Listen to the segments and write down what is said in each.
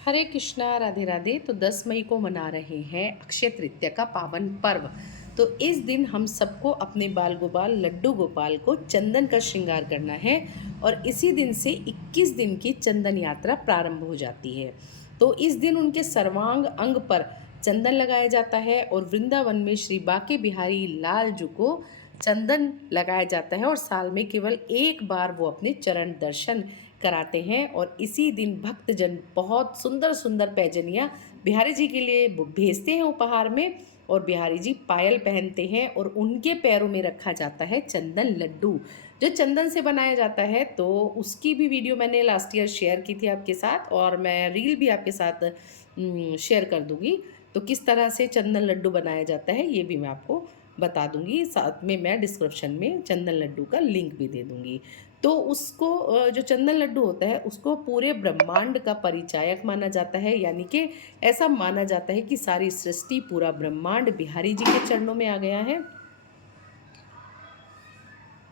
हरे कृष्णा, राधे राधे। तो 10 मई को मना रहे हैं अक्षय तृतीया का पावन पर्व। तो इस दिन हम सबको अपने बाल गोपाल लड्डू गोपाल को चंदन का श्रृंगार करना है और इसी दिन से 21 दिन की चंदन यात्रा प्रारंभ हो जाती है। तो इस दिन उनके सर्वांग अंग पर चंदन लगाया जाता है और वृंदावन में श्री बाके बिहारी लाल जी को चंदन लगाया जाता है और साल में केवल एक बार वो अपने चरण दर्शन कराते हैं। और इसी दिन भक्तजन बहुत सुंदर सुंदर पैजनियाँ बिहारी जी के लिए भेजते हैं उपहार में और बिहारी जी पायल पहनते हैं और उनके पैरों में रखा जाता है चंदन लड्डू जो चंदन से बनाया जाता है। तो उसकी भी वीडियो मैंने लास्ट ईयर शेयर की थी आपके साथ और मैं रील भी आपके साथ शेयर कर दूंगी। तो किस तरह से चंदन लड्डू बनाया जाता है ये भी मैं आपको बता दूंगी, साथ में मैं डिस्क्रिप्शन में चंदन लड्डू का लिंक भी दे दूंगी। तो उसको जो चंदन लड्डू होता है उसको पूरे ब्रह्मांड का परिचायक माना जाता है, यानी कि ऐसा माना जाता है कि सारी सृष्टि पूरा ब्रह्मांड बिहारी जी के चरणों में आ गया है।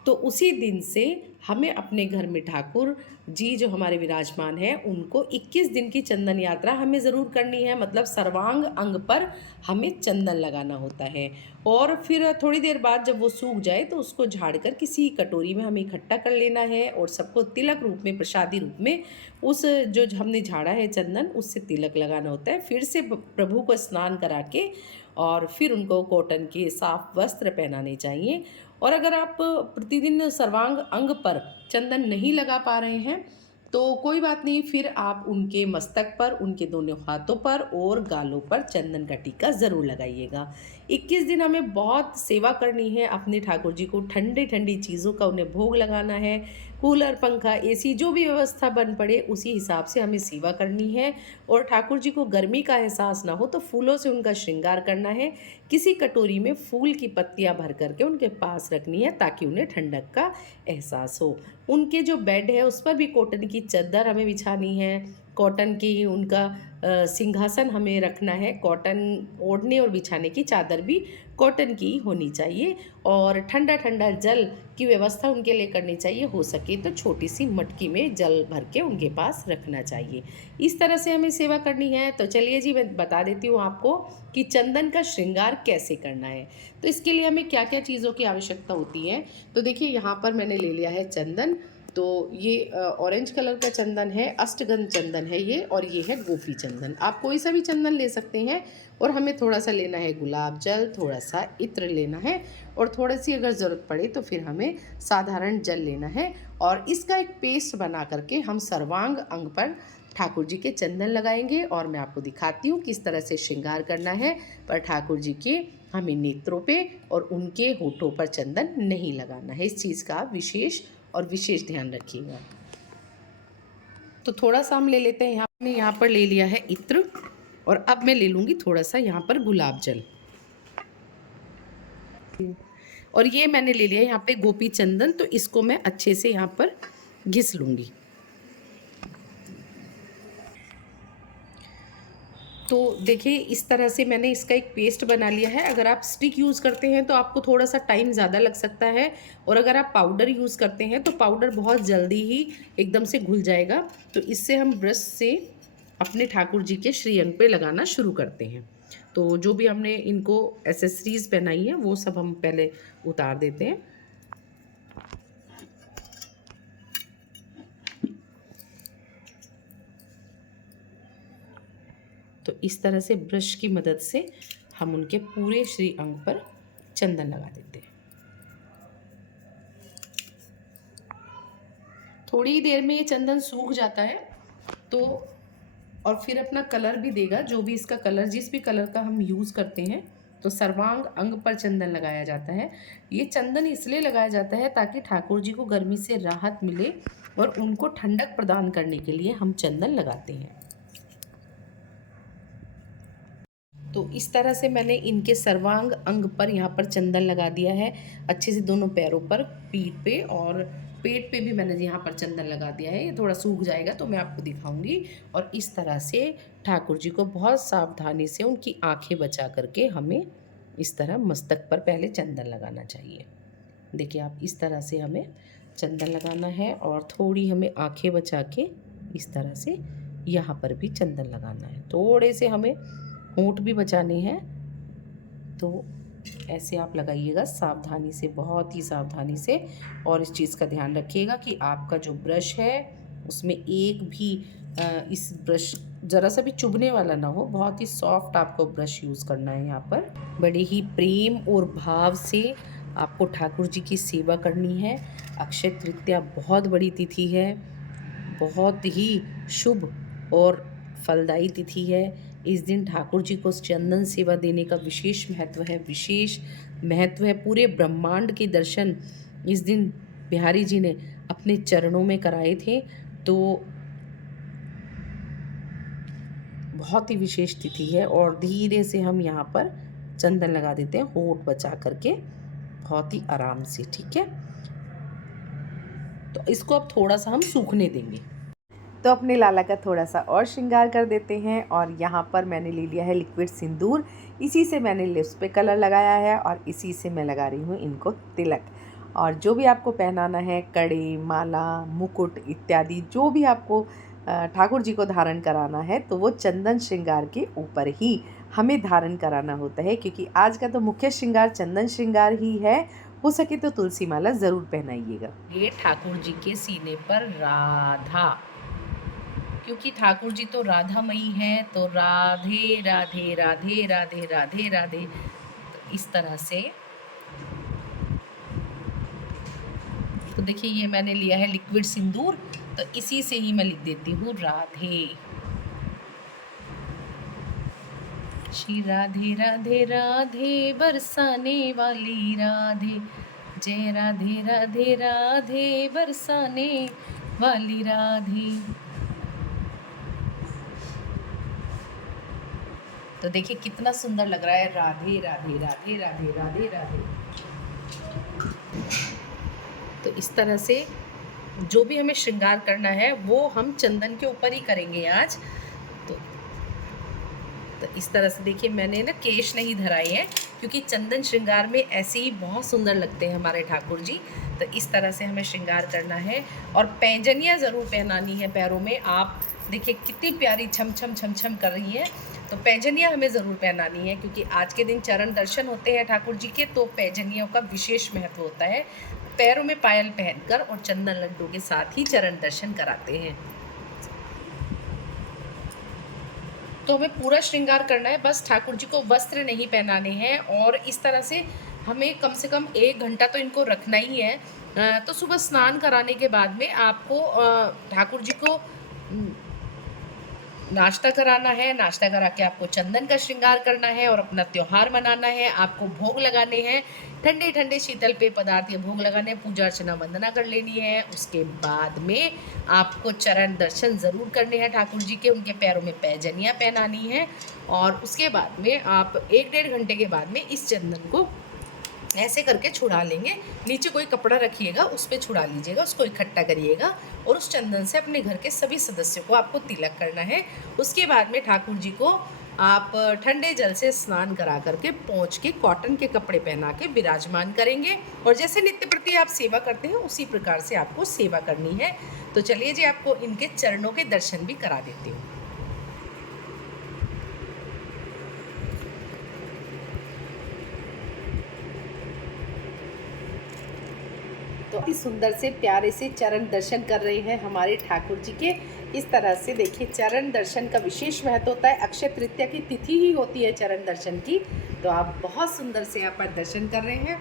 तो उसी दिन से हमें अपने घर में ठाकुर जी जो हमारे विराजमान हैं उनको 21 दिन की चंदन यात्रा हमें ज़रूर करनी है, मतलब सर्वांग अंग पर हमें चंदन लगाना होता है। और फिर थोड़ी देर बाद जब वो सूख जाए तो उसको झाड़कर किसी कटोरी में हमें इकट्ठा कर लेना है और सबको तिलक रूप में, प्रसादी रूप में उस जो हमने झाड़ा है चंदन उससे तिलक लगाना होता है। फिर से प्रभु को स्नान करा के और फिर उनको कॉटन के साफ वस्त्र पहनाने चाहिए। और अगर आप प्रतिदिन सर्वांग अंग पर चंदन नहीं लगा पा रहे हैं तो कोई बात नहीं, फिर आप उनके मस्तक पर, उनके दोनों हाथों पर और गालों पर चंदन का टीका ज़रूर लगाइएगा। 21 दिन हमें बहुत सेवा करनी है अपने ठाकुर जी को, ठंडी ठंडी चीज़ों का उन्हें भोग लगाना है। कूलर, पंखा, एसी जो भी व्यवस्था बन पड़े उसी हिसाब से हमें सेवा करनी है। और ठाकुर जी को गर्मी का एहसास ना हो तो फूलों से उनका श्रृंगार करना है। किसी कटोरी में फूल की पत्तियां भर करके उनके पास रखनी है ताकि उन्हें ठंडक का एहसास हो। उनके जो बेड है उस पर भी कॉटन की चादर हमें बिछानी है, कॉटन की उनका सिंहासन हमें रखना है, कॉटन ओढ़ने और बिछाने की चादर भी कॉटन की होनी चाहिए। और ठंडा ठंडा जल की व्यवस्था उनके लिए करनी चाहिए, हो सके तो छोटी सी मटकी में जल भर के उनके पास रखना चाहिए। इस तरह से हमें सेवा करनी है। तो चलिए जी मैं बता देती हूँ आपको कि चंदन का श्रृंगार कैसे करना है। तो इसके लिए हमें क्या क्या चीज़ों की आवश्यकता होती है। तो देखिए यहाँ पर मैंने ले लिया है चंदन। तो ये ऑरेंज कलर का चंदन है, अष्टगंध चंदन है ये, और ये है गोपी चंदन। आप कोई सा भी चंदन ले सकते हैं। और हमें थोड़ा सा लेना है गुलाब जल, थोड़ा सा इत्र लेना है और थोड़ी सी अगर ज़रूरत पड़े तो फिर हमें साधारण जल लेना है। और इसका एक पेस्ट बना करके हम सर्वांग अंग पर ठाकुर जी के चंदन लगाएंगे और मैं आपको दिखाती हूँ किस तरह से श्रृंगार करना है। पर ठाकुर जी के हमें नेत्रों पे और उनके होठों पर चंदन नहीं लगाना है, इस चीज़ का विशेष ध्यान रखिएगा। तो थोड़ा सा हम ले लेते हैं, यहाँ पर ले लिया है इत्र और अब मैं ले लूँगी थोड़ा सा यहाँ पर गुलाब जल। और ये मैंने ले लिया यहाँ पे गोपी चंदन, तो इसको मैं अच्छे से यहाँ पर घिस लूँगी। तो देखिए इस तरह से मैंने इसका एक पेस्ट बना लिया है। अगर आप स्टिक यूज़ करते हैं तो आपको थोड़ा सा टाइम ज़्यादा लग सकता है, और अगर आप पाउडर यूज़ करते हैं तो पाउडर बहुत जल्दी ही एकदम से घुल जाएगा। तो इससे हम ब्रश से अपने ठाकुर जी के श्रीअंग पे लगाना शुरू करते हैं। तो जो भी हमने इनको एसेसरीज़ पहनाई है वो सब हम पहले उतार देते हैं। तो इस तरह से ब्रश की मदद से हम उनके पूरे श्री अंग पर चंदन लगा देते हैं। थोड़ी ही देर में ये चंदन सूख जाता है तो, और फिर अपना कलर भी देगा, जो भी इसका कलर, जिस भी कलर का हम यूज़ करते हैं। तो सर्वांग अंग पर चंदन लगाया जाता है। ये चंदन इसलिए लगाया जाता है ताकि ठाकुर जी को गर्मी से राहत मिले और उनको ठंडक प्रदान करने के लिए हम चंदन लगाते हैं। तो इस तरह से मैंने इनके सर्वांग अंग पर यहाँ पर चंदन लगा दिया है, अच्छे से दोनों पैरों पर, पीठ पे और पेट पे भी मैंने यहाँ पर चंदन लगा दिया है। ये थोड़ा सूख जाएगा तो मैं आपको दिखाऊंगी। और इस तरह से ठाकुर जी को बहुत सावधानी से उनकी आंखें बचा करके हमें इस तरह मस्तक पर पहले चंदन लगाना चाहिए। देखिए आप, इस तरह से हमें चंदन लगाना है और थोड़ी हमें आंखें बचा के इस तरह से यहाँ पर भी चंदन लगाना है। थोड़े से हमें होंठ भी बचाने हैं, तो ऐसे आप लगाइएगा सावधानी से, बहुत ही सावधानी से। और इस चीज़ का ध्यान रखिएगा कि आपका जो ब्रश है उसमें एक भी इस ब्रश ज़रा सा भी चुभने वाला ना हो। बहुत ही सॉफ्ट आपको ब्रश यूज़ करना है। यहाँ पर बड़े ही प्रेम और भाव से आपको ठाकुर जी की सेवा करनी है। अक्षय तृतीया बहुत बड़ी तिथि है, बहुत ही शुभ और फलदायी तिथि है। इस दिन ठाकुर जी को चंदन सेवा देने का विशेष महत्व है, विशेष महत्व है। पूरे ब्रह्मांड के दर्शन इस दिन बिहारी जी ने अपने चरणों में कराए थे, तो बहुत ही विशेष तिथि है। और धीरे से हम यहाँ पर चंदन लगा देते हैं, होंठ बचा करके, बहुत ही आराम से, ठीक है। तो इसको अब थोड़ा सा हम सूखने देंगे। तो अपने लाला का थोड़ा सा और श्रृंगार कर देते हैं। और यहाँ पर मैंने ले लिया है लिक्विड सिंदूर, इसी से मैंने लिप्स पे कलर लगाया है और इसी से मैं लगा रही हूँ इनको तिलक। और जो भी आपको पहनाना है, कड़े, माला, मुकुट इत्यादि जो भी आपको ठाकुर जी को धारण कराना है, तो वो चंदन श्रृंगार के ऊपर ही हमें धारण कराना होता है, क्योंकि आज का तो मुख्य श्रृंगार चंदन श्रृंगार ही है। हो सके तो तुलसी माला ज़रूर पहनाइएगा। ये ठाकुर जी के सीने पर राधा, क्योंकि ठाकुर जी तो राधामयी है, तो राधे राधे राधे राधे राधे राधे। तो इस तरह से, तो देखिए ये मैंने लिया है लिक्विड सिंदूर, तो इसी से ही मैं लिख देती हूँ राधे। श्री राधे राधे राधे बरसाने वाली राधे, जय राधे राधे राधे बरसाने वाली राधे। तो देखिए कितना सुंदर लग रहा है, राधे राधे राधे राधे राधे राधे। तो इस तरह से जो भी हमें श्रृंगार करना है वो हम चंदन के ऊपर ही करेंगे आज। तो इस तरह से देखिए मैंने ना केश नहीं धराए हैं, क्योंकि चंदन श्रृंगार में ऐसे ही बहुत सुंदर लगते हैं हमारे ठाकुर जी। तो इस तरह से हमें श्रृंगार करना है। और पैंजनियाँ ज़रूर पहनानी है पैरों में। आप देखिए कितनी प्यारी छम छम छम छम कर रही हैं, तो पैंजनियाँ हमें ज़रूर पहनानी है, क्योंकि आज के दिन चरण दर्शन होते हैं ठाकुर जी के, तो पैंजनियों का विशेष महत्व होता है। पैरों में पायल पहनकर और चंदन लड्डू के साथ ही चरण दर्शन कराते हैं। तो हमें पूरा श्रृंगार करना है, बस ठाकुर जी को वस्त्र नहीं पहनाने हैं। और इस तरह से हमें कम से कम 1 घंटा तो इनको रखना ही है। तो सुबह स्नान कराने के बाद में आपको ठाकुर जी को नाश्ता कराना है। नाश्ता करा के आपको चंदन का श्रृंगार करना है और अपना त्यौहार मनाना है। आपको भोग लगाने हैं, ठंडे ठंडे शीतल पेय पदार्थ या भोग लगाने हैं, पूजा अर्चना वंदना कर लेनी है। उसके बाद में आपको चरण दर्शन ज़रूर करने हैं ठाकुर जी के, उनके पैरों में पैजनियाँ पहनानी है। और उसके बाद में आप 1-1.5 घंटे के बाद में इस चंदन को ऐसे करके छुड़ा लेंगे। नीचे कोई कपड़ा रखिएगा, उस पर छुड़ा लीजिएगा, उसको इकट्ठा करिएगा और उस चंदन से अपने घर के सभी सदस्यों को आपको तिलक करना है। उसके बाद में ठाकुर जी को आप ठंडे जल से स्नान करा करके पोंछ के कॉटन के कपड़े पहना के विराजमान करेंगे। और जैसे नित्य प्रति आप सेवा करते हैं उसी प्रकार से आपको सेवा करनी है। तो चलिए जी आपको इनके चरणों के दर्शन भी करा देती हूँ। तो इस सुंदर से प्यारे से चरण दर्शन कर रहे हैं हमारे ठाकुर जी के। इस तरह से देखिए चरण दर्शन का विशेष महत्व होता है। अक्षय तृतीया की तिथि ही होती है चरण दर्शन की। तो आप बहुत सुंदर से यहाँ पर दर्शन कर रहे हैं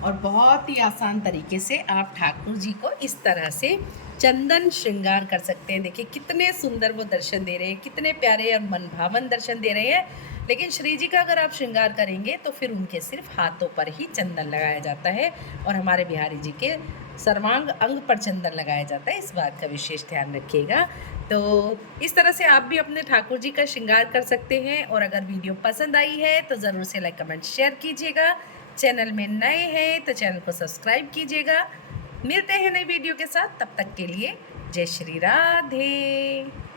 और बहुत ही आसान तरीके से आप ठाकुर जी को इस तरह से चंदन श्रृंगार कर सकते हैं। देखिए कितने सुंदर वो दर्शन दे रहे हैं, कितने प्यारे और मनभावन दर्शन दे रहे हैं। लेकिन श्री जी का अगर आप श्रृंगार करेंगे तो फिर उनके सिर्फ हाथों पर ही चंदन लगाया जाता है और हमारे बिहारी जी के सर्वांग अंग पर चंदन लगाया जाता है। इस बात का विशेष ध्यान रखिएगा। तो इस तरह से आप भी अपने ठाकुर जी का श्रृंगार कर सकते हैं। और अगर वीडियो पसंद आई है तो ज़रूर से लाइक कमेंट शेयर कीजिएगा। चैनल में नए हैं तो चैनल को सब्सक्राइब कीजिएगा। मिलते हैं नई वीडियो के साथ, तब तक के लिए जय श्री राधे।